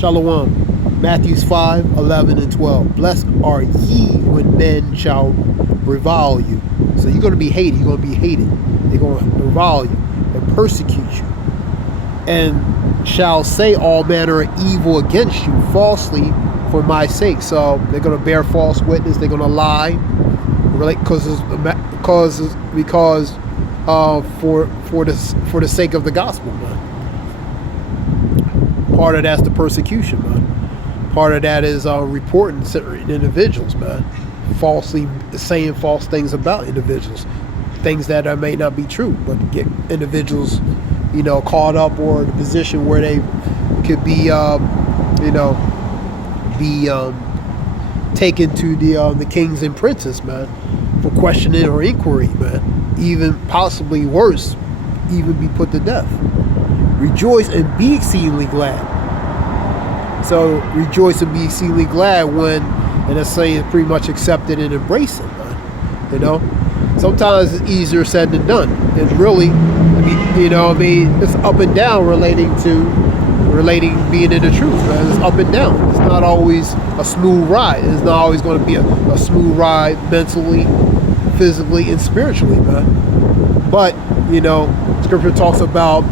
Shalom. Matthews 5, 11, and 12. Blessed are ye when men shall revile you. So you're going to be hated. You're going to be hated. They're going to revile you and persecute you. And shall say all manner of evil against you falsely for my sake. So they're going to bear false witness. They're going to lie. Because for the sake of the gospel, man. Part of that's the persecution, man. Part of that is reporting certain individuals, man. Falsely saying false things about individuals. Things that may not be true, but get individuals, caught up or in a position where they could be, taken to the kings and princes, man, for questioning or inquiry, man. Even possibly worse, even be put to death. Rejoice and be exceedingly glad. So rejoice and be exceedingly glad when, and that's saying pretty much accept it and embrace it, man. Sometimes it's easier said than done. And really, it's up and down relating being in the truth, man. It's up and down. It's not always a smooth ride. It's not always going to be a smooth ride mentally, physically, and spiritually, man. But, Scripture talks about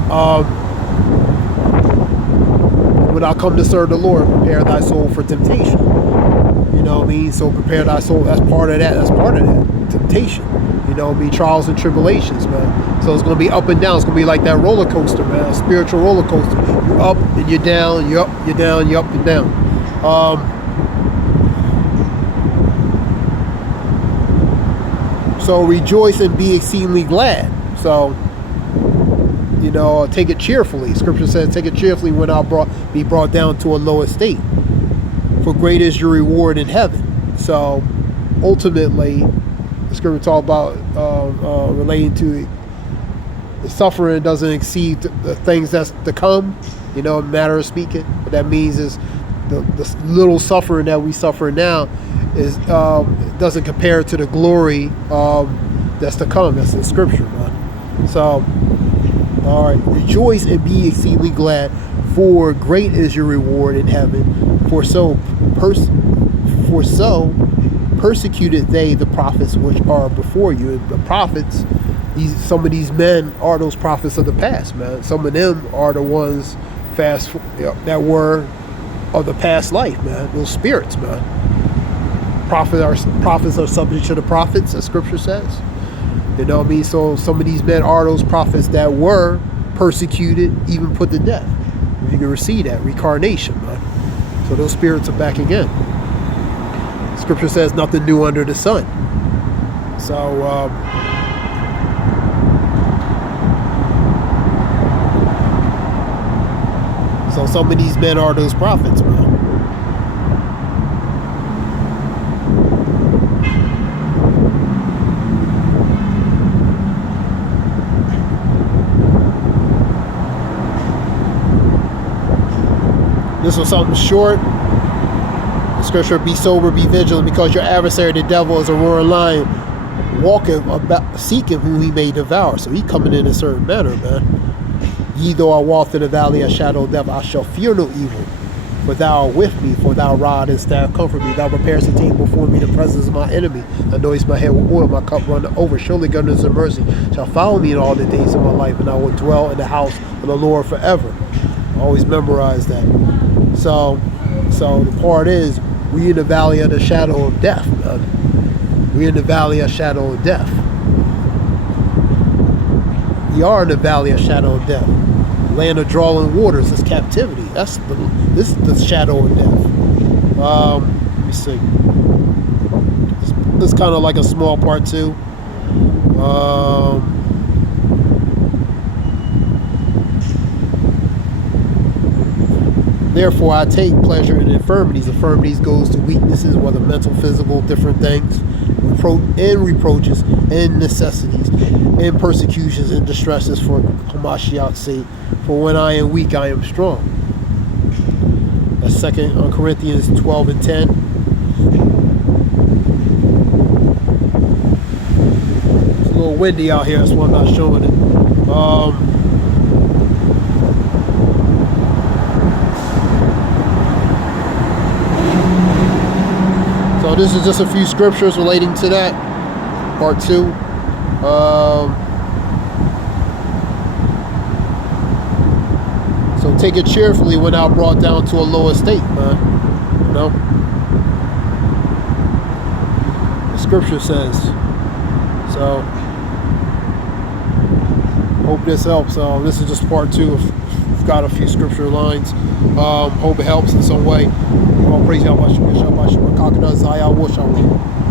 when I come to serve the Lord, prepare thy soul for temptation. You know what I mean? So prepare thy soul. That's part of that. That's part of that. Temptation. Trials and tribulations, man. So it's going to be up and down. It's going to be like that roller coaster, man. A spiritual roller coaster. You're up and you're down. You're up, you're down, you're up and down. So rejoice and be exceedingly glad. So, take it cheerfully. Scripture says, take it cheerfully when I'll be brought down to a low estate. For great is your reward in heaven. So, ultimately, the scripture talk about relating to the suffering doesn't exceed the things that's to come, matter of speaking. What that means is the little suffering that we suffer now is doesn't compare to the glory that's to come. That's in scripture, man. So, all right, rejoice and be exceedingly glad, for great is your reward in heaven. For so persecuted they the prophets which are before you. And the prophets, some of these men are those prophets of the past, man. Some of them are the ones that were of the past life, man. Those spirits, man. Prophets are subject to the prophets, as scripture says. You know what I mean? So some of these men are those prophets that were persecuted, even put to death. If you can receive that, reincarnation, man. So those spirits are back again. Scripture says nothing new under the sun. So, some of these men are those prophets, man. This was something short. The scripture, be sober, be vigilant, because your adversary, the devil, is a roaring lion, walking about, seeking whom he may devour. So he coming in a certain manner, man. Ye though I walk through the valley of shadow of death, I shall fear no evil, for thou art with me, for thou rod and staff comfort me. Thou preparest a table before me in the presence of my enemy. Anoints my head with oil, my cup runneth over. Surely goodness and mercy shall follow me in all the days of my life, and I will dwell in the house of the Lord forever. Always memorize that. So the part is, we in the valley of the shadow of death, man. We in the valley of shadow of death. We are in the valley of shadow of death. Land of drawing waters is captivity. This is the shadow of death. Let me see. This is kind of like a small part too. Therefore, I take pleasure in infirmities. Infirmities goes to weaknesses, whether mental, physical, different things, and reproaches, and necessities, and persecutions, and distresses for Hamashiach's sake. For when I am weak, I am strong. That's 2 Corinthians 12 and 10. It's a little windy out here, that's why I'm not showing it. this is just a few scriptures relating to that. Part 2. So take it cheerfully when thou brought down to a low estate, man. You know? The scripture says. So, hope this helps. This is just part 2. I've got a few scripture lines. Hope it helps in some way. All praise Yahweh, Shabbat, Shabbat, Shabbat, Shabbat, Shabbat, Shabbat, Shabbat,